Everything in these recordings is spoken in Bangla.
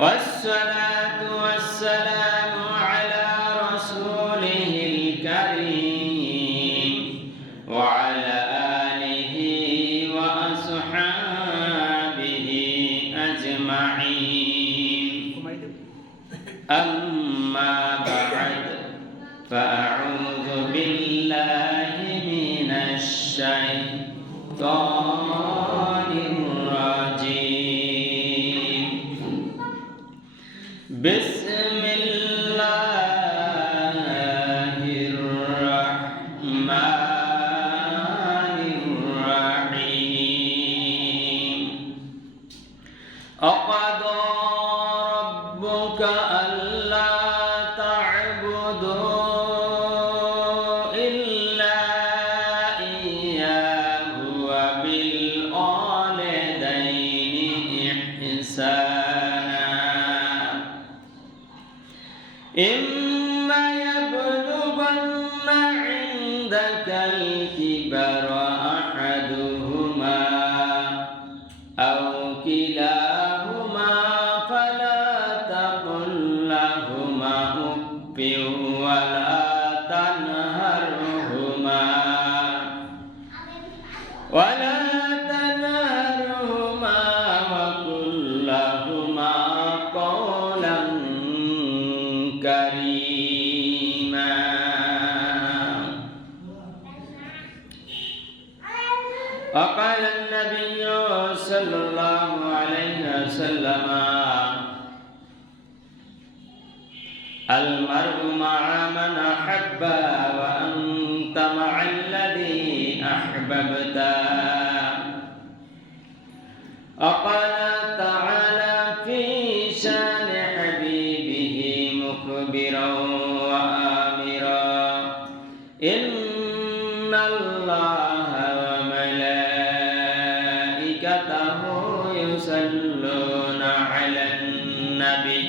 والصلاة والسلام على رسوله الكريم وعلى آله وأصحابه أجمعين أما بعد فأعوذ بالله من الشيطان الرجيم بسم الله الرحمن الرحيم وقضى ربك ألا تعبدوا إلا إياه وبالوالدين إحسانا إما يبلغن عندك الكبر أحدهما أو كلاهما فلا تقل لهما أف ولا تنهرهما وقل لهما قولا كريما وقال النبي صلى الله عليه وسلم المرء مع من أحب وأنت مع الذي أحببت وقال تعالى في شان حبيبه مخبرا وآمرا إن الله وملائكته يصلون على النبي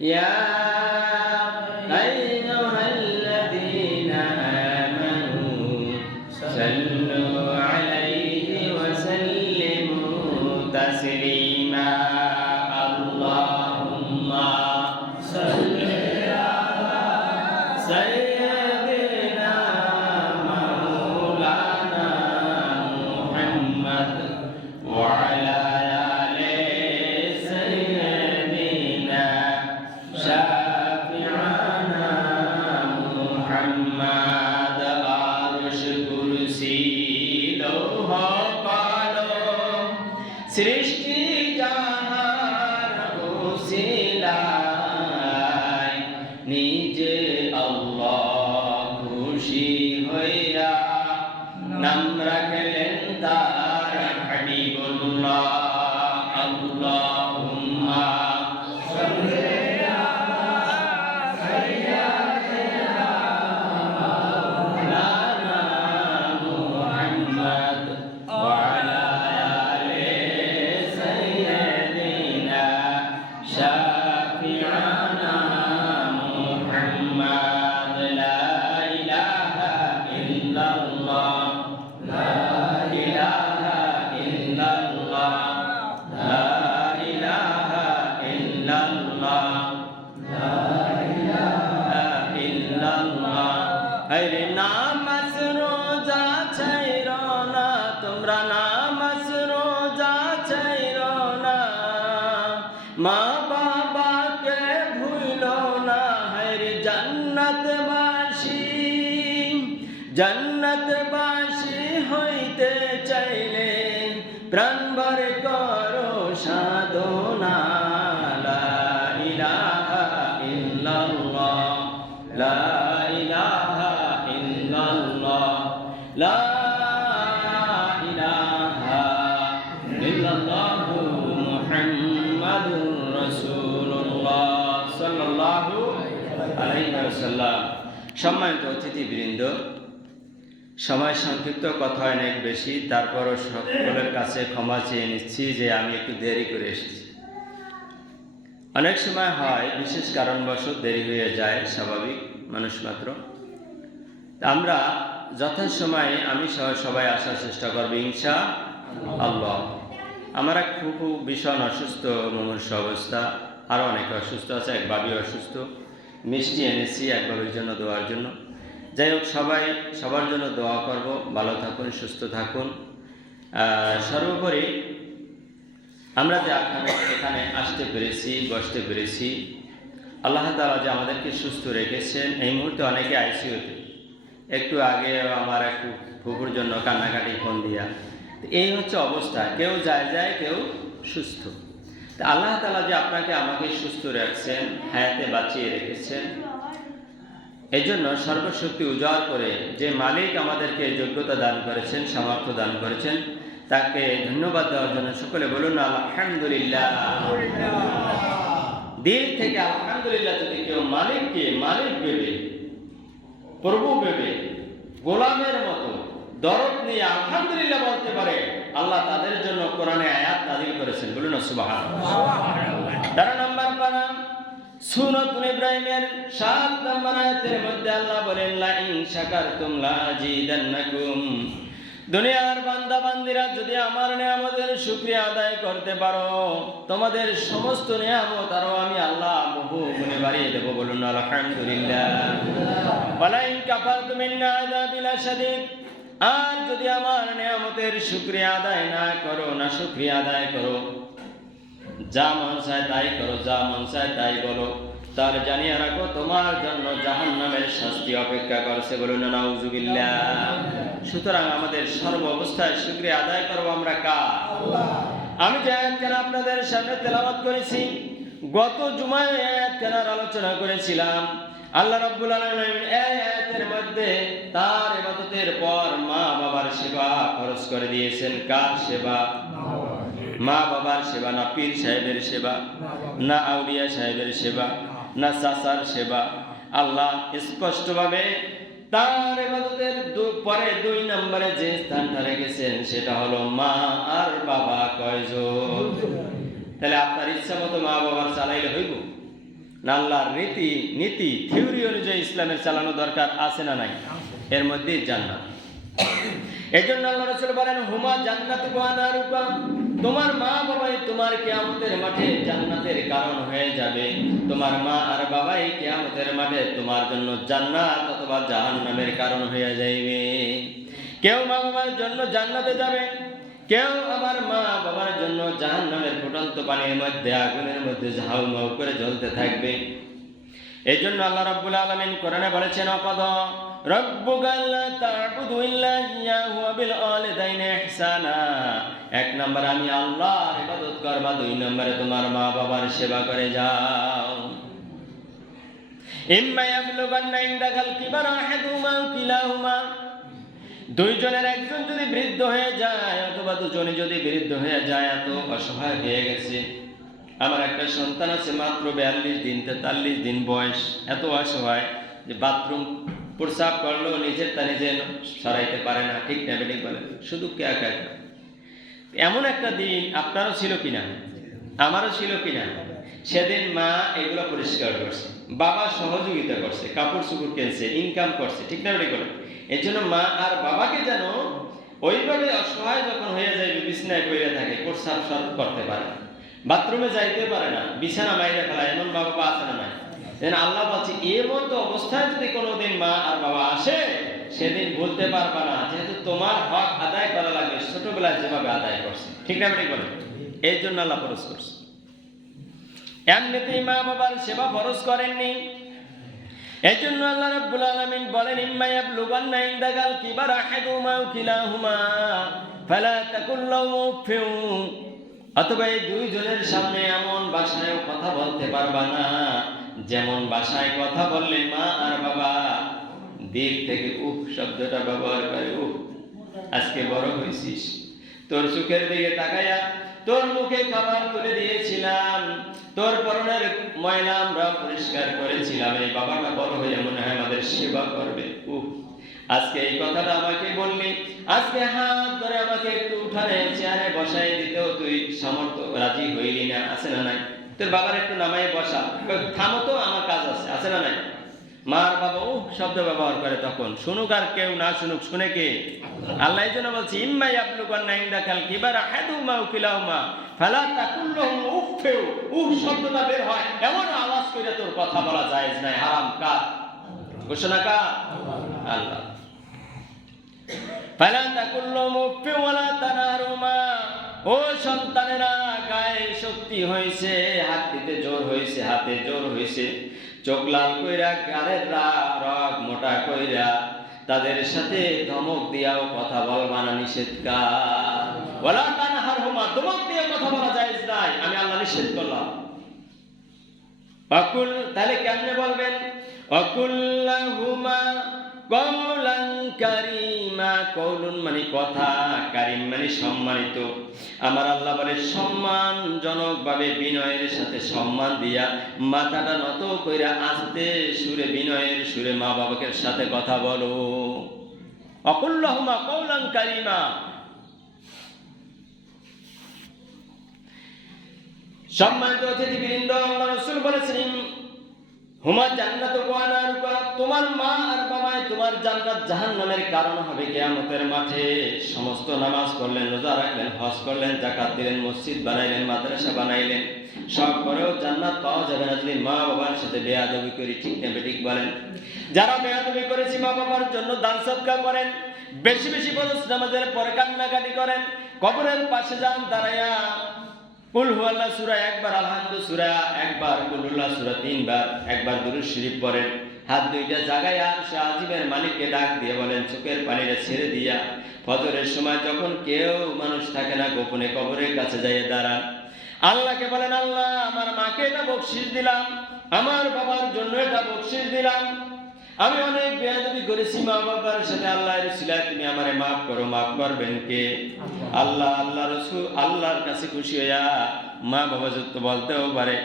يا أيها الذين آمنوا صلوا عليه وسلموا تسليما اللهم صل على سيدنا مولانا محمد وعلى آل سيدنا شافعنا محمد عرش كرسي لوح قلم সৃষ্টি যাহার ওসিলায় নিজে আল্লাহ খুশি হইয়া নাম রাখলেন তার হাবিবুল্লাহ আল্লাহুম্মা সাল্লি আলা সাইয়্যিদিনা মাওলানা মুহাম্মদ ওয়া আলা আলি সাইয়্যিদিনা শাফি'ানা মুহাম্মদ লা ইলাহা ইল্লাল্লাহ লা ইলাহা ইল্লাল্লাহ লা ইলাহা ইল্লাল্লাহ লা ইলাহা ইল্লাল্লাহ আরে নামাজ রোজা ছাইরো না তোমরা নামাজ রোজা ছাইরো না মা বাবাকে ভুলো না হরে জান্নাতবাসী হইতে চাইলে প্রাণ ভরে করো সাধনা লা ইলাহা ইল্লাল্লাহ লা ইলাহা ইল্লাল্লাহ লা ইলাহা ইল্লাল্লাহ মুহাম্মাদুর রাসূলুল্লাহ সাল্লাল্লাহু আলাইহি ওয়াসাল্লাম। সম্মানিত অতিথিবৃন্দ, সময় সংক্ষিপ্ত, কথা অনেক বেশি, তারপরও সকলের কাছে ক্ষমা চেয়ে নিচ্ছি যে আমি একটু দেরি করে এসেছি। অনেক সময় হয় বিশেষ কারণবশত দেরি হয়ে যায়, স্বাভাবিক মানুষ মাত্র। আমরা যথাসময়ে আমি সবাই আসার চেষ্টা করব ইনশাআল্লাহ। আমার এক ফুফু ভীষণ অসুস্থ, মুমূর্ষ অবস্থা, আরও অনেকে অসুস্থ আছে, এক ভাবি অসুস্থ। মিষ্টি এনেছি এক ভাবির জন্য দোয়ার জন্য। যাই হোক, সবার জন্য দোয়া করব, ভালো থাকুন, সুস্থ থাকুন। সর্বোপরি আমরা যে এখানে আসতে পেরেছি, বসতে পেরেছি, আল্লাহ তাআলা যে আমাদেরকে সুস্থ রেখেছেন। এই মুহূর্তে অনেকে আইসিইউতে, একটু আগে আমার এক ফুফুর জন্য কান্নাকাটি ফোন দিয়া। এই হচ্ছে অবস্থা, কেউ যায়, কেউ সুস্থ। তা আল্লাহ তাআলা যে আপনাকে আমাকে সুস্থ রাখছেন, হায়াতে বাঁচিয়ে রেখেছেন, এই জন্য সর্বশক্তি উজাড় করে যে মালিক আমাদেরকে যোগ্যতা দান করেছেন, সামর্থ্য দান করেছেন, তাকে ধন্যবাদ দেওয়ার জন্য সকলে বলুন আলহামদুলিল্লাহ। দিল থেকে আলহামদুলিল্লাহ। যদি কেউ মালিককে মালিক ভেবে, প্রভু ভেবে, গোলামের মতো দরদ নিয়ে আলহামদুলিল্লাহ বলতে পারে, আল্লাহ তাদের জন্য কোরআনে আয়াত নাযিল করেছেন। বলুন সুবহানাল্লাহ। 13 নম্বর পারা সূরাতুল ইব্রাহিমের 7 নম্বর আয়াতের মধ্যে আল্লাহ বলেন, লা ইন শাকারতুম লা আযীদান্নাকুম। দুনিয়ার বান্দা বান্দিরা যদি আমার নিয়ামতের শুকরিয়া আদায় করতে পারো, তোমাদের সমস্ত নিয়ামত আরো আমি আল্লাহ বহু গুণে বাড়িয়ে দেব। বলুন আলহামদুলিল্লাহ। ওয়ালা ইন কাফারতুম ইন্না আযাবি লাশাদীদ। আর যদি আমার নিয়ামতের শুকরিয়া আদায় না করো, না শুকরিয়া আদায় করো, যা মন চায় তাই করো, যা মন চায় তাই বলো, তাহলে জানিয়ে রাখো তোমার জন্য জাহান্নামের শাস্তি অপেক্ষা করছে। বলুন নাউযুবিল্লাহ। সুতরাং আমাদের সর্ব অবস্থায় শুকরিয়া আদায় করবো আমরা কার? আমি যে আয়াতখানা আপনাদের সামনে তেলাওয়াত করেছি, গত জুমায় আয়াতখানার আলোচনা করেছিলাম। আল্লাহ রাব্বুল আলামিন এই আয়াতের মধ্যে তার ইবাদতের পর মা বাবার সেবা খরচ করে দিয়েছেন। কার সেবা? মা বাবার সেবা, না পীর সাহেবের সেবা, না আউলিয়া সাহেবের সেবা, না চাচার সেবা। আল্লাহ স্পষ্টভাবে তার ইবাদতের পরে 2 নম্বরে যে স্থানটা রেখেছেন সেটা হলো মা আর বাবা কয়জন। তাহলে আপনার ইচ্ছা মতো মা বাবার চালাইলে হইব না? আল্লাহর নীতি থিওরি অনুযায়ী ইসলামের চালানো দরকার আছে না নাই? এর মধ্যেই জান্নাত। এই জন্য আল্লাহ রাসূল বলেন, হুমা জান্নাতুকা ওয়া নারুকা। তোমার মা বাবাই তোমার কিয়ামতের মাঠে জান্নাতের কারণ হয়ে যাবে। তোমার মা আর বাবাই কিয়ামতের মাঠে তোমার জন্য জান্নাত অথবা জাহান্নামের কারণ হয়ে যাইবে। কেউ মা বাবার জন্য জান্নাতে যাবে, কেউ আবার মা বাবার জন্য জাহান্নামের ফুটন্ত পানির মধ্যে, আগুনের মধ্যে ঝাউ মাউ করে জ্বলতে থাকবে। এই জন্য আল্লাহ রাব্বুল আলামিন কোরআনে বলেছেন, অকাদা রাব্বুকা আল্লা তা'বুদু ইল্লা ইয়্যাহু ওয়া বিল ওয়ালিদাইনি ইহসানা। 1 নম্বর আমি আল্লাহর ইবাদত করবা, 2 নম্বরে তোমার মা বাবার সেবা করে যাও। ইম্মা ইয়াবলুগান্না ইনদাকাল কিবারা আহাদুহুমা আও কিলাহুমা। 2 জনের একজন যদি বৃদ্ধ হয়ে যায় অথবা দুজনে যদি বৃদ্ধ হয়ে যায়, এত অসহায় হয়ে গেছে। আমার একটা সন্তান আছে, মাত্র 42 দিন 43 দিন বয়স, এত অসহায় যে বাথরুম প্রস্রাব করলেও নিজের তা নিজে সরাইতে পারে না। ঠিক না বেঠিক বলেন? শুধু কে এমন একটা দিন আপনারও ছিল কিনা, আমারও ছিল কিনা? সেদিন মা এগুলো পরিষ্কার করছে, বাবা সহযোগিতা করছে, কাপড় চোপড় কিনছে, ইনকাম করছে। ঠিক না বেঠিক বলেন? এর জন্য মা আর বাবাকে যেন ওইভাবে অসহায় যখন হয়ে যায়, বিছানায় পড়ে থাকে, প্রস্রাব করতে পারে না, বাথরুমে যাইতে পারে না, বিছানা বাইরে ফেলা, এমন মা বাবা আছে না নাই? আল্লাহ বলছে, এর মতো অবস্থায় যদি কোনোদিন মা আর বাবা আসে, সেদিন বলতে পারবা না, যেহেতু তোমার হক আদায় করা লাগবে ছোটবেলায় যেভাবে আদায় করছে। ঠিক না বেঠিক বলেন? এই জন্য আল্লাহ ফরজ করছে। এমনিতেই মা বাবার সেবা ফরজ করেননি। এই জন্য আল্লাহ রাব্বুল আলামিন বলেন, ইম্মা ইয়াবলুগান্না ইনদাকাল কিবারা আহাদুহুমা আও কিলাহুমা ফালা তাকুল লাহুমা উফফিন। অথবা এই 2 জনের সামনে এমন ভাষায় কথা বলতে পারবা না যেমন ভাষায় কথা বললে মা আর বাবা দিল থেকে উফ শব্দটা ব্যবহার করে। উফ, আজকে বড় হয়েছিস, তোর চোখের দিকে তাকাইয়া তোর মুখে খাবার তুলে দিয়েছিলাম, তোর পরনের ময়লা আমরা পরিষ্কার করেছিলাম, এই বাবাটা বড় হয়ে মনে হয় আমাদের সেবা করবে। উফ, আজকে এই কথাটা আমাকে বললি, আজকে হাত ধরে আমাকে একটু উঠানে চেয়ারে বসাই দিতেও তুই সামর্থ্য রাজি হইলি না। আছে না নাই? তোর বাবার একটু নামাই বসা, থামো তো, আমার কাজ আছে। আছে না নাই? মার বাবা শব্দ ব্যবহার করে তখন, শুনুক আর কেউ না শুনুক, শুনে কে? আল্লাহ। এই জন্য বলছি ইম্মা ইয়াবলুগান্না ইনদাকাল কিবারা আহাদুহুমা আও কিলাহুমা ফালা তাকুল লাহুম উফফিউ। শব্দটা বের হয় এমন আওয়াজ করে তোর কথা বলা জায়েজ নাই। হারাম কার ঘোষণা? কার? আল্লাহ। ফালা তাকুল লাহুম উফফিউ ওয়ালা তানহারুমা। ও সন্তানেরা, গায়ে শক্তি হয়েছে, হাত দিতে জোর হয়েছে, হাতে জোর হয়েছে, চোখ লাল কইরা, গালের রগ মোটা কইরা তাদের সাথে ধমক দিয়াও কথা বলবা না, নিষেধকার। ওয়ালা তানহারহুমা, ধমক দিয়ে কথা বলা জায়েজ নাই, আমি আল্লাহ নিষেধ করলাম। অকুল, তাহলে কেমনে বলবেন? অকুল্লাহুমা কওলান কারীমা। কওলুন মানে কথা, কারীম মানে সম্মানিত। আমার আল্লাহ বলে সম্মানজনক ভাবে বিনয়ের সাথে সম্মান দিয়া মাথাটা নত কইরা আস্তে সুরে, বিনয়ের সুরে মা বাবাকে সাথে কথা বলো। অকুল্লাহুমা কওলান কারীমা। সম্মানিত অতিথিবৃন্দ, আল্লাহ রাসূল বলেছেন হুমা জান্নাত ওয়া নারুকা, তোমার মা আর বাবাই তোমার জান্নাত জাহান্নামের কারণ হবে কিয়ামতের মাঠে। সমস্ত নামাজ পড়লেন, রোজা রাখলেন, হজ করলেন, যাকাত দিলেন, মসজিদ বানাইলেন, মাদ্রাসা বানাইলেন, সব করেও জান্নাত পাওয়া যাবে না যদি মা বাবার সাথে বেয়াদবি করি। ঠিক না বেঠিক বলেন? যারা বেয়াদবি করেছি মা বাবার জন্য দান সদকা করেন, বেশি বেশি ফরজ নামাজের পরে কান্নাকাটি করেন, কবরের পাশে যান দাঁড়ায়া কুল হুয়াল্লাহ সূরা একবার, আলহামদু সূরা একবার, কুল হুয়াল্লাহ সূরা 3 বার, একবার দুরূদ শরীফ পড়েন, হাত দুইটা জাগায়া আরশে আজিমের মালিককে ডাক দিয়ে বলেন, চোখের পানিটা ছেড়ে দিয়া ফজরের সময় যখন কেউ মানুষ থাকে না, গোপনে কবরের কাছে যাইয়ে দাঁড়ান, আল্লাহকে বলেন, আল্লাহ আমার মাকে এটা বকশিশ দিলাম, আমার বাবার জন্য এটা বকশিশ দিলাম, আমি অনেক বেয়াদবি করেছি মা বাবার সাথে, আল্লাহর উসিলায় তুমি আমারে মাফ করো। মাফ করবেন কে? আল্লাহ। আল্লাহ রাসূল আল্লাহর কাছে খুশি হইয়া মা বাবা যত বলতেও পারে,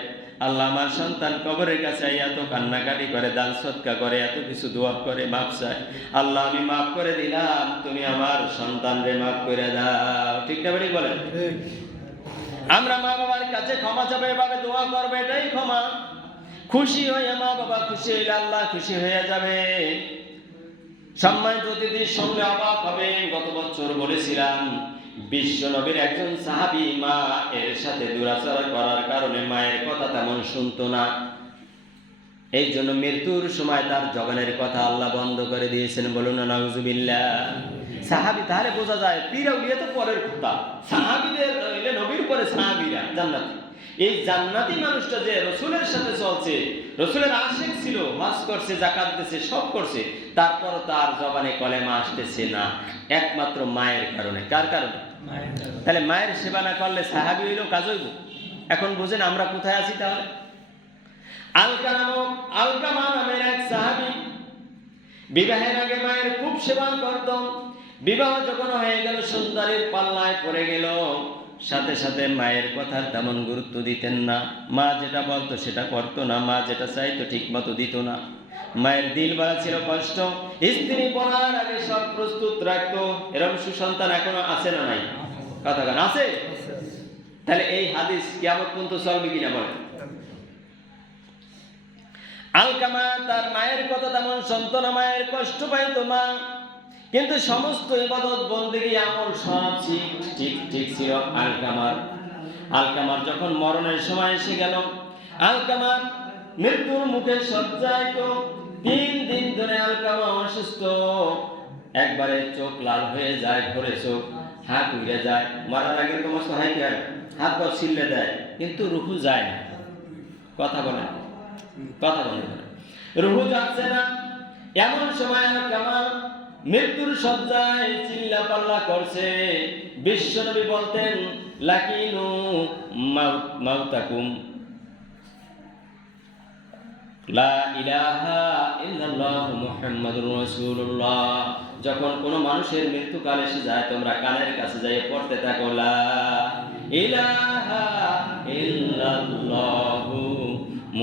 আল্লাহ আমার সন্তান কবরের কাছে এত কান্নাকাটি করে, দান সদকা করে, এত কিছু দোয়া করে, মাফ চায়, আল্লাহ আমি মাফ করে দিলাম, তুমি আমার সন্তানরে মাফ করে দাও। ঠিক না বেঠিক বলেন? আমরা মা বাবার কাছে ক্ষমা চাবে, এভাবে দোয়া করবে, এটাই ক্ষমা। খুশি হয়ে মা বাবা খুশি হইলে আল্লাহ খুশি হয়ে যাবে। সম্মানিত অতিথি, শুনলে অবাক হবেন, গত বছর বলেছিলাম বিশ্ব নবীর একজন সাহাবী মা এর সাথে দুরাচার করার কারণে মায়ের কথা তেমন শুনতো না, এই জন্য মৃত্যুর সময় তার জবানের কথা আল্লাহ বন্ধ করে দিয়েছেন। বলুন না নাউজুবিল্লাহ। সাহাবী, তাহলে বোঝা যায় পীর আউলিয়া তো পরের কথা, সাহাবীদের নবীর পরে সাহাবীরা জান্নাতি। এই জান্নাতি মানুষটা যে রসুলের সাথে চলছে, রসুলের আশিক ছিল, হজ করছে, যাকাত দিয়েছে, সব করছে, তারপর তার জবানে কলেমা আসতেছে না, একমাত্র মায়ের কারণে। কার কারণে? তাহলে মায়ের সেবা না করলে সাহাবী হইল কাজ হইব? এখন বুঝেন আমরা কোথায় আছি তাহলে? আলকামা নামের এক সাহাবী বিবাহের আগে মায়ের খুব সেবা করত, বিবাহ যখন হয়ে গেল সুন্দরীর পাল্লায় পড়ে গেল, সাথে সাথে মায়ের কথা তেমন গুরুত্ব দিতেন না, মা যেটা বলতো সেটা করতো না, মা যেটা চাইতো ঠিক মতো দিত না। মায়ের দিল বলা ছিল কষ্ট, স্ত্রী বলার আগে সব প্রস্তুত রাখতো। এরকম সুসন্তান এখনো আছে না নাই? কথা গান আছে? তাহলে এই হাদিস কিয়ামত পর্যন্ত চলবে কিনা বলেন? আলকামা তার মায়ের কথা তেমন শুনতো না, মায়ের কষ্ট পাইতো মা, কিন্তু সমস্ত ইবাদত বন্দেগী আমল সব ঠিক ছিল আলকামার। আলকামার যখন মরণের সময় এসে গেল, আলকামার মৃত্যুর মুখে শয্যায়, তো 3 দিন ধরে আলকামা অসুস্থ, একবারে চোখ লাল হয়ে যায়, ভরে চোখ, হাত উড়ে যায়, মরার আগে তো মস্ত হাই যায়, হাত পা ছিল্লে দেয়, কিন্তু রুহু যায় না। কথা বলে রুহু যাচ্ছে না। এমন সময় আলকামা মৃত্যুর শয্যায় চিল্লা পাল্লা করছে। বিশ্বনবী বলতেন, লাকিনু মাউতাকুম লা ইলাহা ইল্লাল্লাহু মুহাম্মাদুর রাসূলুল্লাহ। যখন কোনো মানুষের মৃত্যুকাল এসে যায়, তোমরা কানের কাছে যাই পড়তে থাকো, লা ইলাহা ইল্লাল্লাহু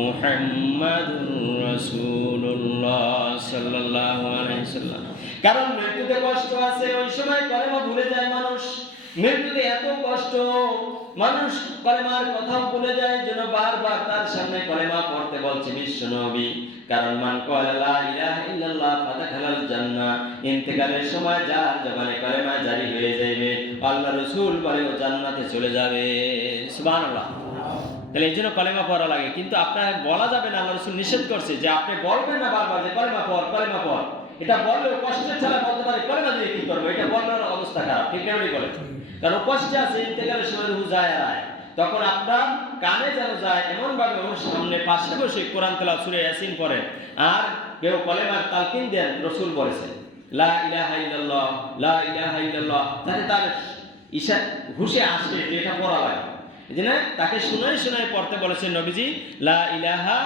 মুহাম্মাদুর রাসূলুল্লাহ সাল্লাল্লাহু আলাইহি সাল্লাম। কারণ মৃত্যুতে কষ্ট আছে, ওই সময় কলেমা ভুলে যায় মানুষ, মৃত্যুতে এত কষ্ট, মানুষ কলেমার কথা ভুলে যায়, যেন বারবার তার সামনে কলেমা পড়তে বলছে বিশ্ব নবী। কারণ মান ক্বালা লা ইলাহা ইল্লাল্লাহ ফাদাখালাল জান্নাহ, ইন্তেকালের সময় যার জবানে কলেমা জারি হয়ে যাবে, আল্লাহ রাসূল বলে ও জান্নাতে চলে যাবে। সুবহানাল্লাহ। তাহলে এই জন্য কলেমা পড়া লাগে, কিন্তু আপনার বলা যাবে না, আল্লাহ রাসূল নিষেধ করছে যে আপনি বলবেন না বারবার যে কলেমা পড় কলেমা পড়। এটা বললেও কষ্টের ছাড়া বলতে পারে, কলেমা দিয়ে কি করবো, এটা বলার অবস্থা খারাপ, ঠিক না বলে। কারণ কষ্টে আছে, ইন্তেকালের সময় রূহ যায় আর আয়, তখন আপনার কানে যেন যায় এমন ভাবে ওর সামনে পাশে বসে কোরআন তেলাওয়াত সূরা ইয়াসিন পড়েন, আর কেউ কলেমার তালকিন দেন। রাসূল বলেছেন লা ইলাহা ইল্লাল্লাহ লা ইলাহা ইল্লাল্লাহ, যাতে তার হুশে আসে যে এটা পড়া লাগে। এজন্য তাকে শোনায় শোনায় পড়তে বলেছেন নবীজি, লা ইলাহা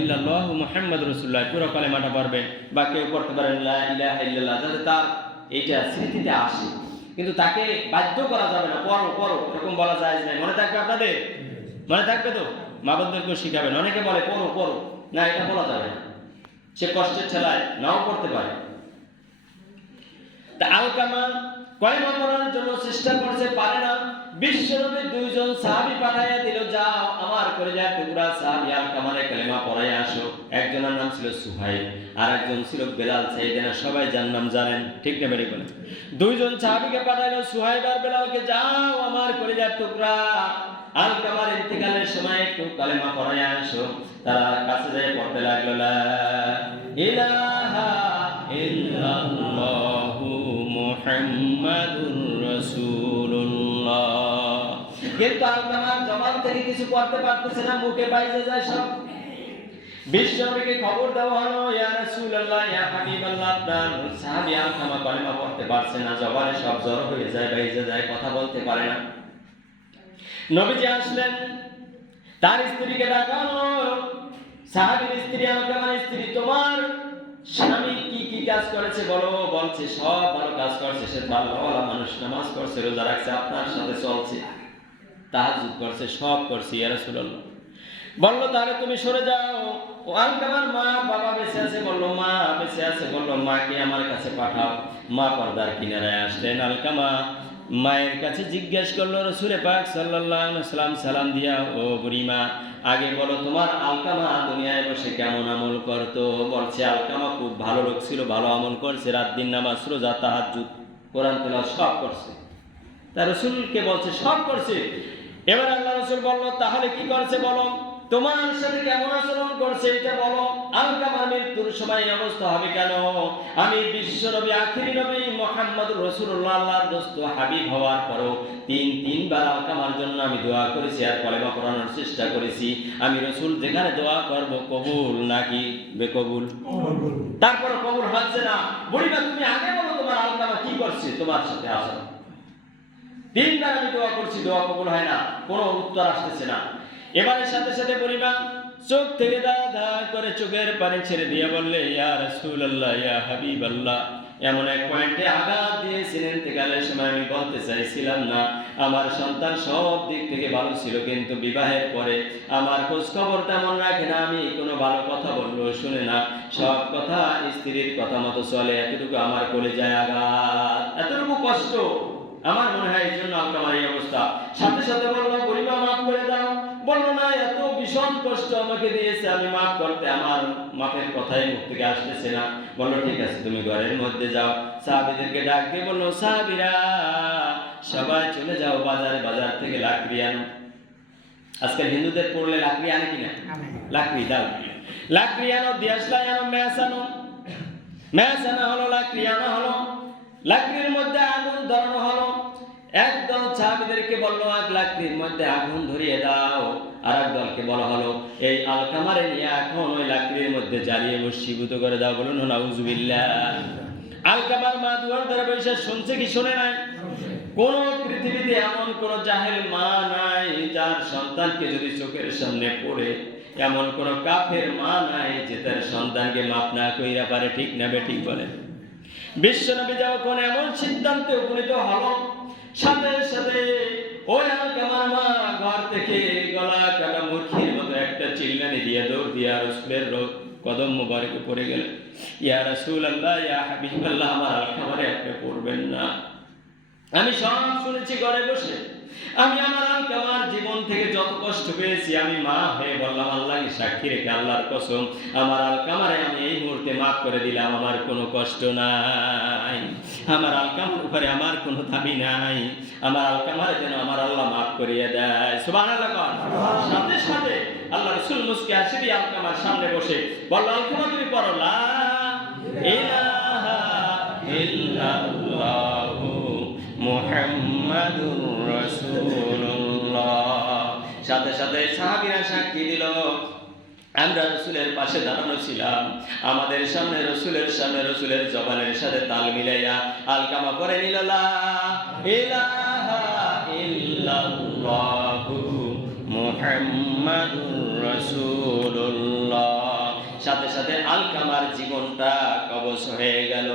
ইল্লাল্লাহ মুহাম্মাদুর রাসূলুল্লাহ, পুরো কলেমাটা পড়বেন। বা কেউ পড়তে পারেন লা ইলাহা ইল্লাল্লাহ, যাতে তার এইটা স্মৃতিতে আসে। কিন্তু তাকে বাধ্য করা যাবে না, পড়ো পড়ো এরকম বলা যায় না। মনে থাকবে আপনাদের? মনে থাকবে তো? মা বোনদেরকেও শিখাবেন। অনেকে বলে পড়ো পড়ো, না এটা বলা যাবে না, সে কষ্টের ঠেলায় নাও পড়তে পারে। তা আলকামা কলেমা পড়ার জন্য চেষ্টা করছে, পারে না। বিশ্বনবী দুইজন সাহাবী পাঠাইয়া দিল, যাও আমার কলিজার টুকরা সাহাবী আলকামারে কলেমা পড়াইয়া আসো। একজনের নাম ছিল সুহাইল, আর একজন ছিল বেলাল। সাইয়েদেনা সবাই যার নাম জানেন, ঠিক না বেরি বলেন। দুইজন সাহাবীকে পাঠাইল, সুহাইল আর বেলালকে, যাও আমার কলিজার টুকরা আলকামার ইন্তেকালের সময় একটু কলেমা পড়াইয়া আসো। তারা কাছে যেয়ে পড়তে লাগলো, লা ইলাহা ইল্লাল্লাহু মুহাম্মাদুর রাসূলুল্লাহ। কিন্তু আলকামার জবান থেকে কিছু পড়তে পারতেছে না, মুখে বাইরে যায় সব। বিশ্বনবীকে খবর দেওয়া হলো, ইয়া রাসূলুল্লাহ ইয়া হাবিবাল্লাহ, আপনার সাহাবী আলকামা কলেমা পড়তে পারছে না, জবানে সব জড় হয়ে যায়, বাইরে যায়, কথা বলতে পারে না। নবীজি আসলেন, তার স্ত্রীকে ডাকানো, সাহাবীর স্ত্রী আলকামার স্ত্রী, তোমার স্বামী কি কি কাজ করেছে বলো। বলছে সব ভালো কাজ করেছে, সে ভালোওয়ালা মানুষ, নামাজ পড়ছে, রোজা রাখছে, আপনার সাথে চলছে, তাহাজ্জুদ করছে, সব করছে ইয়া রাসূলুল্লাহ। বলল তাহলে তুমি সরে যাও। ও আলকামার মা বাবা বেঁচে আছে, বলল মা বেঁচে আছে, বলল মাকে আমার কাছে পাঠাও। মা পর্দার কিনারায় আসলেন। আলকামা মায়ের কাছে জিজ্ঞেস করলো, রাসূল পাক সাল্লাল্লাহু আলাইহি ওয়াসাল্লাম সালাম দিয়া, ও বুড়িমা আগে বলো তোমার আলকামা দুনিয়ায় বসে কেমন আমল করতো। বলছে আলকামা খুব ভালো লোক ছিল, ভালো আমল করছে, রাত দিন নামাজ, রোজা, তাহাজ্জুদ, কোরআন তেলাওয়াত সব করছে। তা রাসূলকে বলছে সব করছে। এবার আল্লাহ রাসূল বলল, তাহলে কি করছে বলো, তোমার সাথে কেমন আচরণ করছে এটা বলো। আলকামার মৃত্যুর সময় এই অবস্থা হবে কেন? আমি বিশ্ব নবী, আখিরি নবী মুহাম্মদুর রাসূলুল্লাহ, আল্লাহর দোস্ত হাবিব হওয়ার পরও তিনবার আলকামার জন্য আমি দোয়া করেছি আর কলেমা পড়ানোর চেষ্টা করেছি। আমি রাসূল যেখানে দোয়া করব কবুল নাকি বেকবুল? তারপর কবুল হচ্ছে না। বুড়িমা তুমি আগে বলো তোমার আলকামা কি করছে তোমার সাথে আচরণ। তিনবার আমি দোয়া করছি, দোয়া কবুল হয় না, কোনো উত্তর আসতেছে না। এবারে সাথে সাথে বুড়িমা চোখ থেকে দা করে চোখের পানি ছেড়ে দিয়ে বললে, ইয়া রাসূলুল্লাহ ইয়া হাবিবাল্লাহ, এমন এক পয়েন্টে আঘাত দিয়েছিলেন ইন্তেকালের সময় আমি বলতে চাইছিলাম না। আমার সন্তান সব দিক থেকে ভালো ছিল, কিন্তু বিবাহের পরে আমার খোঁজ খবর তেমন রাখে না, আমি কোনো ভালো কথা বললেও শুনে না, সব কথা স্ত্রীর কথা মতো চলে। এতটুকু আমার কলিজায় আঘাত, এতটুকু কষ্ট। আমার মনে হয় এই জন্য আলকামার এই অবস্থা। সাথে সাথে বললো, বুড়িমা মাফ করে দাও। বললো না, এত ভীষণ কষ্ট আমাকে দিয়েছে, আমি মাফ করতে, আমার মাফের কথাই মুখ থেকে আসতেছে না। বললো ঠিক আছে তুমি ঘরের মধ্যে যাও। সাহাবীদেরকে ডাক দিয়ে বললো, সাহাবীরা সবাই চলে যাও বাজার থেকে লাকড়ি আনো। আজকাল হিন্দুদের পড়লে লাকড়ি আনে কিনা? লাকড়ি দাও, লাকড়ি আনো, দিয়াশলাই আনো, ম্যাচ আনো। ম্যাচ আনা হলো, লাকড়ি আনা হলো, লাকড়ির মধ্যে আগুন ধরানো হলো। একদল সাহাবীদেরকে বললো এক লাকড়ির মধ্যে আগুন ধরিয়ে দাও, আর এক দলকে বলা হলো এই আলকামারে নিয়ে এখন ওই লাকড়ির মধ্যে জ্বালিয়ে ভস্মীভূত করে দাও। বলুন নাউজুবিল্লাহ। আলকামার মা দুয়ার ধরে বসে শুনছে কি শোনে নাই? কোন পৃথিবীতে এমন কোন জাহেল মা নাই যার সন্তানকে যদি চোখের সামনে পড়ে, এমন কোন কাফের মা নাই যে তার সন্তানকে মাফ না কইরা পারে, ঠিক না বেঠিক বলেন? বিশ্বনবী যখন এমন সিদ্ধান্তে উপনীত হলো, সাথে সাথে ওই আলকামার মা ঘর থেকে গলা কাটা মূর্খের মতো একটা চিল্লানি দিয়ে দৌড় দিয়ে রাসূলের কদম মোবারকে পড়ে গেলেন। ইয়া রাসূলুল্লাহ ইয়া হাবিবাল্লাহ, আমার আলকামারে আপনি পড়বেন না। আমি সব শুনেছি ঘরে বসে। আমি আমার আলকামার জীবন থেকে যত কষ্ট পেয়েছি, আমি মা হয়ে বললাম, আল্লাহকে সাক্ষী রেখে আল্লাহর কসম, আমার আলকামারে আমি এই মুহূর্তে মাফ করে দিলাম। আমার কোনো কষ্ট নাই, আমার আলকামার উপরে আমার কোনো দাবি নাই। আমার আলকামারে যেন আমার আল্লাহ মাফ করিয়ে দেয়। সুবহানাল্লাহ। সাথে সাথে আল্লাহ রাসূল মুস্কি হাসি দিয়ে আলকামার সামনে বসে বলল, আলকামা তুমি পড়ো লা ইলাহা ইল্লাল্লাহু মুহাম্মাদুর রাসূলুল্লাহ। সাথে সাথে সাহাবীরা সাক্ষী দিল, আমরা রসুলের পাশে দাঁড়ানো ছিলাম, আমাদের সামনে রসুলের সামনে রসুলের জবানের সাথে তাল মিলাইয়া আলকামা পড়ে নিল লা ইলাহা ইল্লাল্লাহু মুহাম্মাদুর রাসূলুল্লাহ। সাথে সাথে আলকামার জীবনটা কবজ হয়ে গেল।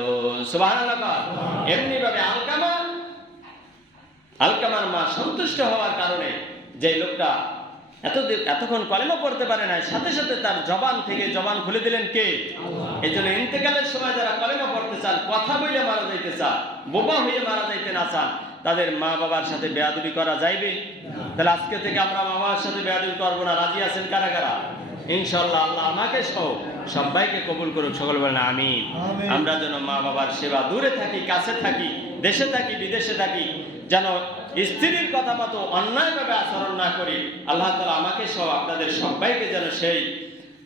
সুবহানাল্লাহ। এমনি ভাবে আলকামার মা সন্তুষ্ট হওয়ার কারণে, যে লোকটা এতক্ষণ কলেমা পড়তে পারে না, সাথে সাথে তার জবান থেকে জবান খুলে দিলেন কে? এই জন্য ইন্তেকালের সময় যারা কলেমা পড়তে চান, কথা বলে মারা যাইতে চান, বোবা হয়ে মারা যাইতে না চান, তাদের মা বাবার সাথে বেয়াদবি করা যাইবে? তাহলে আজকে থেকে আমরা মা বাবার সাথে বেয়াদবি করবো না। রাজি আছেন কারা কারা? ইনশাআল্লাহ। আল্লাহ আমাকে সহ সবাইকে কবুল করুক। সকল বলেন আমিন। আমরা যেন মা বাবার সেবা, দূরে থাকি কাছে থাকি, দেশে থাকি বিদেশে থাকি, যেন স্ত্রীর কথা মতো অন্যায়ভাবে আচরণ না করি। আল্লাহ তাআলা আমাকে সহ আপনাদের সবাইকে যেন সেই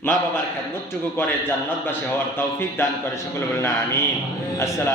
মা বাবার খেদমতটুকু করে জান্নাতবাসী হওয়ার তৌফিক দান করে। সকলে বলেন আমিন। আসসালাম।